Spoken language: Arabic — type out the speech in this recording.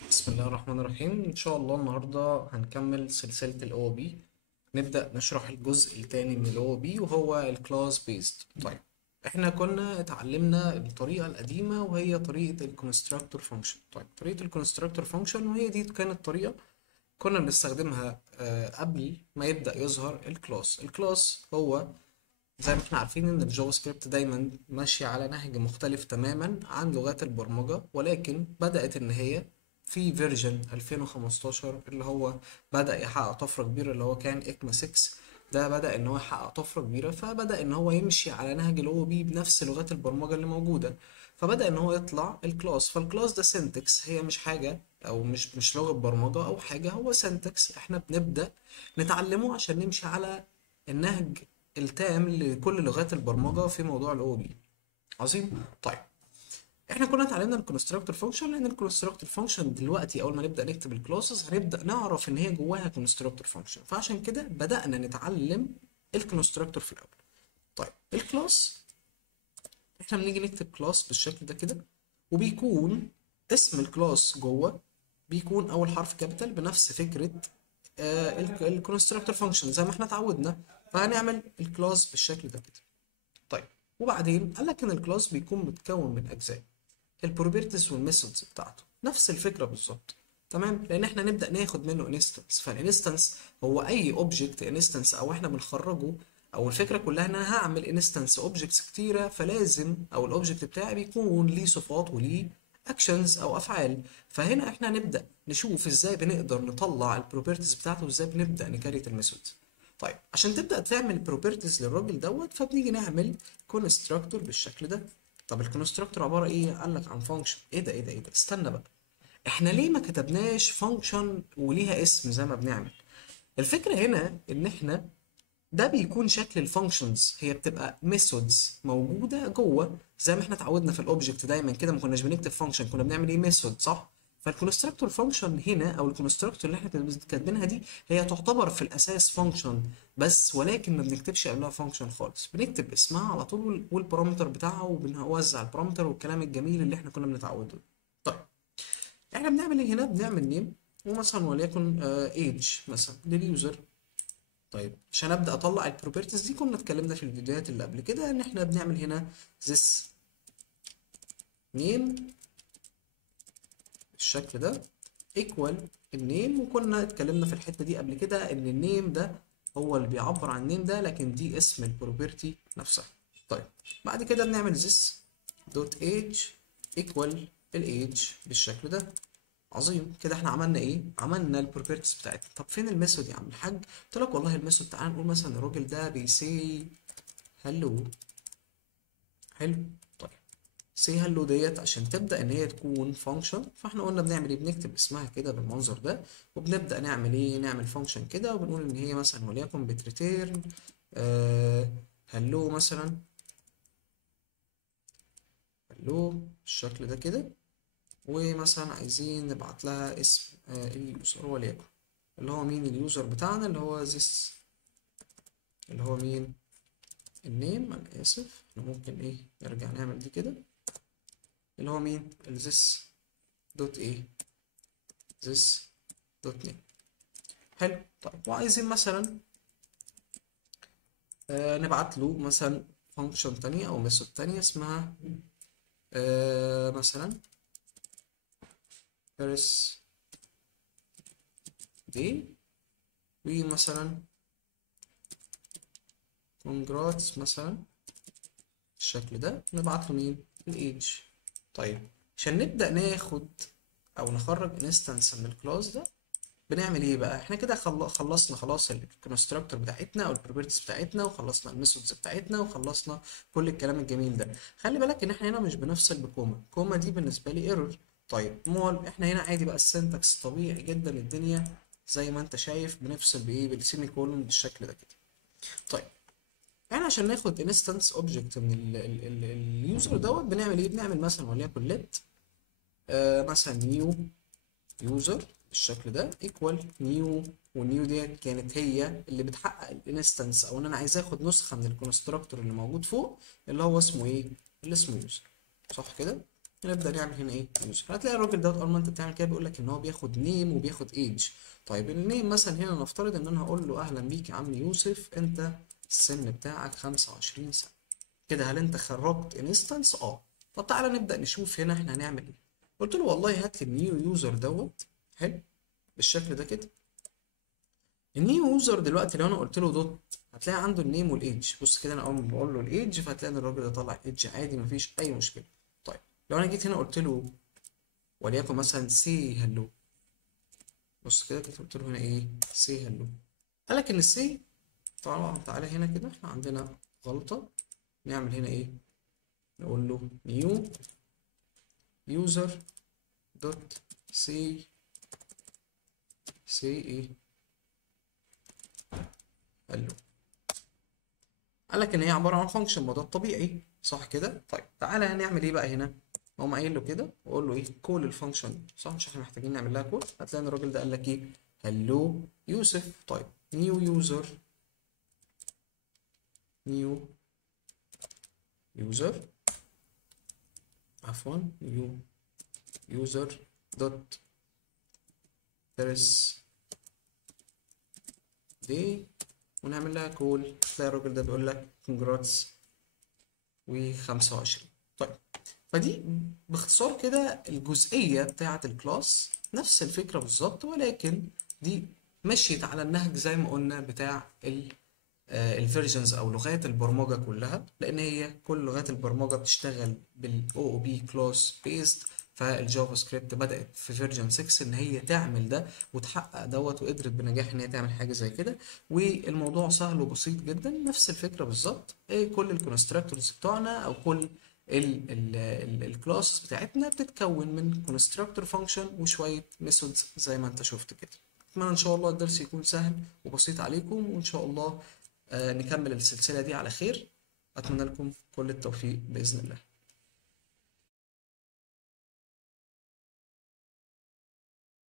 بسم الله الرحمن الرحيم. إن شاء الله النهاردة هنكمل سلسلة ال OOP. نبدأ نشرح الجزء الثاني من ال OOP وهو ال Class Based. طيب، احنا كنا اتعلمنا الطريقة القديمة وهي طريقة ال Constructor Function. طيب، طريقة ال Constructor Function وهي دي كانت طريقة كنا بنستخدمها قبل ما يبدأ يظهر الكلاس. الكلاس هو زي ما احنا عارفين ان الجافا سكريبت دايما ماشية على نهج مختلف تماما عن لغات البرمجة، ولكن بدأت ان هي في فيرجن 2015 اللي هو بدأ يحقق طفرة كبيرة، اللي هو كان اكما 6. ده بدأ ان هو يحقق طفرة كبيرة، فبدأ ان هو يمشي على نهج ال OOP بنفس لغات البرمجة اللي موجودة. فبدأ ان هو يطلع الكلاس. فالكلاس ده سنتكس، هي مش حاجة او مش لغة برمجة او حاجة، هو سنتكس احنا بنبدأ نتعلمه عشان نمشي على النهج التام لكل لغات البرمجة في موضوع الاو بي. عظيم. طيب، احنا كنا اتعلمنا الكونستراكتور فانكشن، لان الكونستراكتور فانكشن دلوقتي اول ما نبدا نكتب الكلاسز هنبدا نعرف ان هي جواها كونستراكتور فانكشن، فعشان كده بدانا نتعلم الكونستراكتور في الاول. طيب، الكلاس احنا بنيجي نكتب كلاس بالشكل ده كده، وبيكون اسم الكلاس جوه بيكون اول حرف كابيتال بنفس فكره الكونستراكتور فانكشن زي ما احنا اتعودنا. فهنعمل الكلاس بالشكل ده كده. طيب، وبعدين قال لك ان الكلاس بيكون متكون من اجزاء، البروبرتيز والميثودز بتاعته نفس الفكره بالظبط. تمام، لان احنا نبدا ناخد منه انستنس. فالانستنس هو اي اوبجكت انستنس او احنا بنخرجه، او الفكره كلها ان انا هعمل انستنس اوبجكتس كتيره، فلازم او الاوبجكت بتاعي بيكون ليه صفات وليه اكشنز او افعال. فهنا احنا نبدا نشوف ازاي بنقدر نطلع البروبرتيز بتاعته وازاي بنبدا نكريت الميثودز. طيب، عشان تبدا تعمل بروبرتيز للراجل دوت فبنيجي نعمل كونستراكتور بالشكل ده. طب الكونستراكتور عباره ايه؟ قال لك عن فانكشن. ايه ده استنى بقى، احنا ليه ما كتبناش فانكشن وليها اسم زي ما بنعمل؟ الفكره هنا ان احنا ده بيكون شكل الفانكشنز، هي بتبقى ميثودز موجوده جوه زي ما احنا اتعودنا في الاوبجكت دايما كده. ما كناش بنكتب فانكشن، كنا بنعمل ايه؟ ميثود، صح؟ فالكونستراكتور فانكشن هنا او الكونستراكتور اللي احنا كاتبينها دي هي تعتبر في الاساس فانكشن بس، ولكن ما بنكتبش قبلها فانكشن خالص، بنكتب اسمها على طول والبارامتر بتاعها وبنوزع البارامتر والكلام الجميل اللي احنا كنا بنتعوده. طيب، احنا بنعمل ايه هنا؟ بنعمل نيم ومثلا وليكن ايج مثلا لليوزر. طيب، عشان ابدا اطلع البروبرتيز دي كنا اتكلمنا في الفيديوهات اللي قبل كده ان احنا بنعمل هنا this name بالشكل ده equal النيم. وكنا اتكلمنا في الحته دي قبل كده ان النيم ده هو اللي بيعبر عن النيم ده، لكن دي اسم البروبرتي نفسها. طيب، بعد كده بنعمل this dot age equal الايج بالشكل ده. عظيم، كده احنا عملنا ايه؟ عملنا البروبرتيز بتاعتنا. طب فين الميثود يا عم الحاج؟ قلت لك والله الميثود، تعال نقول مثلا الراجل ده بيسي هلو. حلو. طيب، سي هلو ديت عشان تبدا ان هي تكون فانكشن، فاحنا قلنا بنعمل ايه؟ بنكتب اسمها كده بالمنظر ده، وبنبدا نعمل ايه؟ نعمل فانكشن كده، وبنقول ان هي مثلا وليكن بتريتيرن هلو مثلا، هلو بالشكل ده كده. ومثلا عايزين نبعت لها اسم اليوزر وليكن اللي هو مين؟ اليوزر بتاعنا اللي هو this، اللي هو مين؟ النيم. انا اسف، احنا ممكن ايه نرجع نعمل دي كده، اللي هو مين؟ this دوت ايه؟ this دوت name. حلو. طيب، وعايزين مثلا نبعت له مثلا فانكشن تانية او ميثود تانية اسمها مثلا first day، ومثلا congrats مثلا بالشكل ده. نبعت له مين؟ الايدج. طيب، عشان نبدأ ناخد او نخرج انستنس من الكلاس ده بنعمل ايه بقى؟ احنا كده خلصنا خلاص الكونستراكتور بتاعتنا او البروبرتيز بتاعتنا، وخلصنا الميثودز بتاعتنا، وخلصنا كل الكلام الجميل ده. خلي بالك ان احنا هنا مش بنفصل بكوما، كوما دي بالنسبه لي ايرور. طيب، مول احنا هنا عادي بقى، السنتكس طبيعي جدا الدنيا زي ما انت شايف، بنفصل بايه؟ بالسيمي كولون بالشكل ده كده. طيب، احنا عشان ناخد انستنس اوبجكت من اليوزر دوت بنعمل ايه؟ بنعمل مثلا وليكن ليت مثلا نيو يوزر بالشكل ده ايكوال نيو. والنيو دي كانت هي اللي بتحقق الانستنس، او ان انا عايز اخد نسخه من الكونستراكتور اللي موجود فوق اللي هو اسمه ايه؟ اللي اسمه يوزر، صح كده؟ نبدا نعمل هنا ايه يوزر. هتلاقي الراجل دوت اول ما انت بتعمل كده بيقول لك ان هو بياخد نيم وبياخد ايج. طيب النيم مثلا هنا نفترض ان انا هقول له اهلا بيك يا عم يوسف، انت السن بتاعك 25 سنه كده. هل انت خرجت انستنس؟ اه. طب تعالى نبدا نشوف هنا احنا هنعمل ايه. قلت له والله هات لي النيو يوزر دوت. حلو. بالشكل ده كده. النيو يوزر دلوقتي لو انا قلت له دوت هتلاقي عنده النيم والايدج. بص كده انا اول ما بقول له الايدج فهتلاقي ان الراجل ده طلع ايدج عادي مفيش اي مشكله. طيب لو انا جيت هنا قلت له وليكن مثلا سي هلو. بص كده كنت قلت له هنا ايه سي هلو. قال لك ان السي طبعا. تعالى هنا كده احنا عندنا غلطه. نعمل هنا ايه نقول له نيو يوزر دوت سي ايه هلو. قال لك ان هي عباره عن فانكشن، ما ده الطبيعي صح كده. طيب تعالى هنعمل ايه بقى هنا. اقوم قايل له كده واقول له ايه كول الفانكشن صح، مش احنا محتاجين نعمل لها كول. هتلاقي ان الراجل ده قال لك ايه هلو يوسف. طيب نيو يوزر نيو يوزر عفوا نيو يوزر دوت فيرست داي ونعمل لها كول. تلاقي الراجل ده بيقول لك كونجراتس و25. طيب فدي باختصار كده الجزئية بتاعة الكلاس نفس الفكرة بالظبط، ولكن دي مشيت على النهج زي ما قلنا بتاع الفيرجنز او لغات البرمجة كلها، لان هي كل لغات البرمجة بتشتغل بالاو او بي كلاس بيست. فالجافا سكريبت بدأت في فيرجن 6 ان هي تعمل ده وتحقق دوت، وقدرت بنجاح ان هي تعمل حاجة زي كده. والموضوع سهل وبسيط جدا، نفس الفكرة بالظبط. كل الكونستراكتورز بتوعنا او كل الكلاسز بتاعتنا بتتكون من كونستراكتور فانكشن وشوية ميثودز زي ما انت شفت كده. اتمنى ان شاء الله الدرس يكون سهل وبسيط عليكم، وان شاء الله نكمل السلسلة دي على خير. أتمنى لكم كل التوفيق بإذن الله.